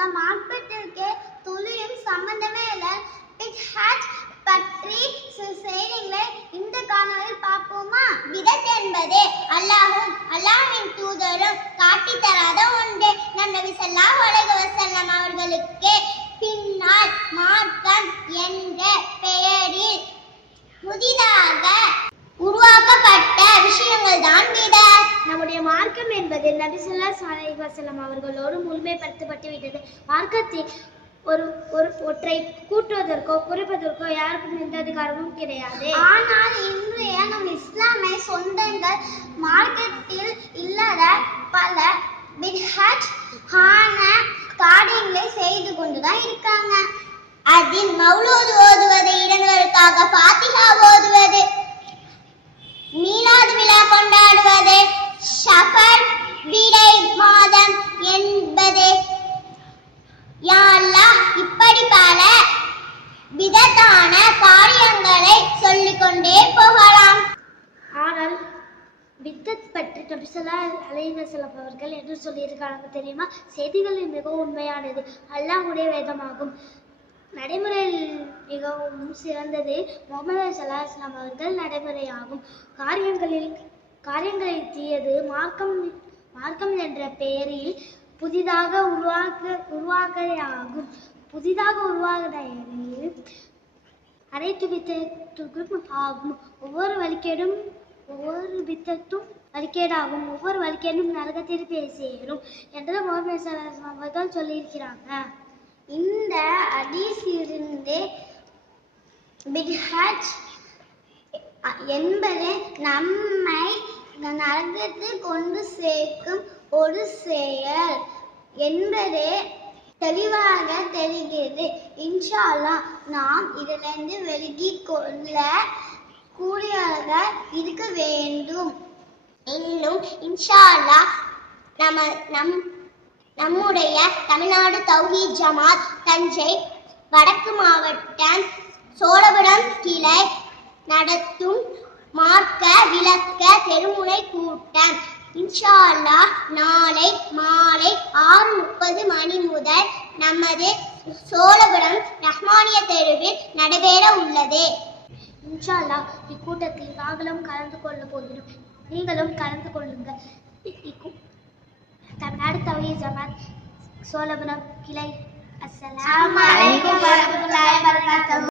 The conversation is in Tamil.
நம் ஆட்பட்டிற்கு துளியும் சம்மந்தமே இல்லை. பிட் ஹேட் பற்றி சில செய்திகளை இந்த காணொலியில் பார்ப்போமா? விதத் என்பது அல்லாஹும் அல்லாஹின் தூதரும் காட்டி தராத ஒன்று. நம் நபி சல்லாஹ் அலைஹி அவர்களுக்கு பின்னால் மார்க்கம் என்ற பெயரில் புதிதாக உருவாக்கப்பட்ட விஷயங்கள் தான் விட நம்முடைய மார்க்கம் என்பது நபிசுல்லா சாலை வசலம் அவர்களோடு முழுமைப்படுத்தப்பட்டு விட்டது மார்க்கத்தில் ஒரு ஒரு ஒற்றை கூட்டுவதற்கோ குறைப்பதற்கோ யாருக்கும் எந்த அதிகாரமும் கிடையாது. ஆனால் இன்றைய நம் இஸ்லாமிய சொந்தங்கள் மார்க்கத்தில் இல்லாத பல பிட்ஹட் ஆன காரியங்களை செய்து கொண்டுதான் இருக்காங்க. அதில் மௌலூது ஓதுவது இடங்களுக்காக ஃபாத்திஹா பற்றி அலைவசலம் அவர்கள் என்று சொல்லியிருக்காங்க தெரியுமா? செய்திகளில் மிகவும் உண்மையானது. அல்லாஹுடைய வேதமாகும். நடைமுறையில் மிகவும் சிறந்தது முகமது சல்லாஹ்லாம் அவர்கள் நடைமுறையாகும். காரியங்களில் காரியங்களை தீயது மார்க்கம் மார்க்கம் என்ற பெயரில் புதிதாக உருவாக்க உருவாக்கையாகும் புதிதாக உருவாகையில் அனைத்து வித்தத்துக்கும் ஆகும். ஒவ்வொரு வழிகேடும் ஒவ்வொரு வித்தத்தும் வழிகேடாகும் ஒவ்வொரு வழிகேடும் நரகத்தில் போய் என்று முகமது அவர்கள் சொல்லியிருக்கிறாங்க. இந்த அடிசிலிருந்து பிட்ஹஜ் என்பது நம்மை நரகத்தில் கொண்டு சேர்க்கும் ஒரு செயல் என்பது தெளிவாக தெரிகிறது. இன்ஷால்லா நாம் இதிலிருந்து விலகிக் கொள்ள கூடியவர்கள் இருக்க வேண்டும். இன்னும் இன்ஷா அல்லாஹ் நம்ம நம் நம்முடைய தமிழ்நாடு தௌஹி ஜமாத் தஞ்சை வடக்கு மாவட்டம் சோழபுரம் கிளை நடத்தும் மார்க்க விளக்க தெருமுனை கூட்டம். இன்ஷா நாளை மாலை ஆறு முப்பது மணி முதல் நமது சோழபுரம் ரஹ்மானிய தெருவில் நடைபெற உள்ளது. இன்ஷால்லா இக்கூட்டத்தில் நாங்களும் கலந்து கொள்ள போகிறோம். நீங்களும் கலந்து கொள்ளுங்கள். இக்கூ- தமிழ்நாடு தௌஹீத் ஜமாத் சோழபுரம் கிளை. அஸ்ஸலாமு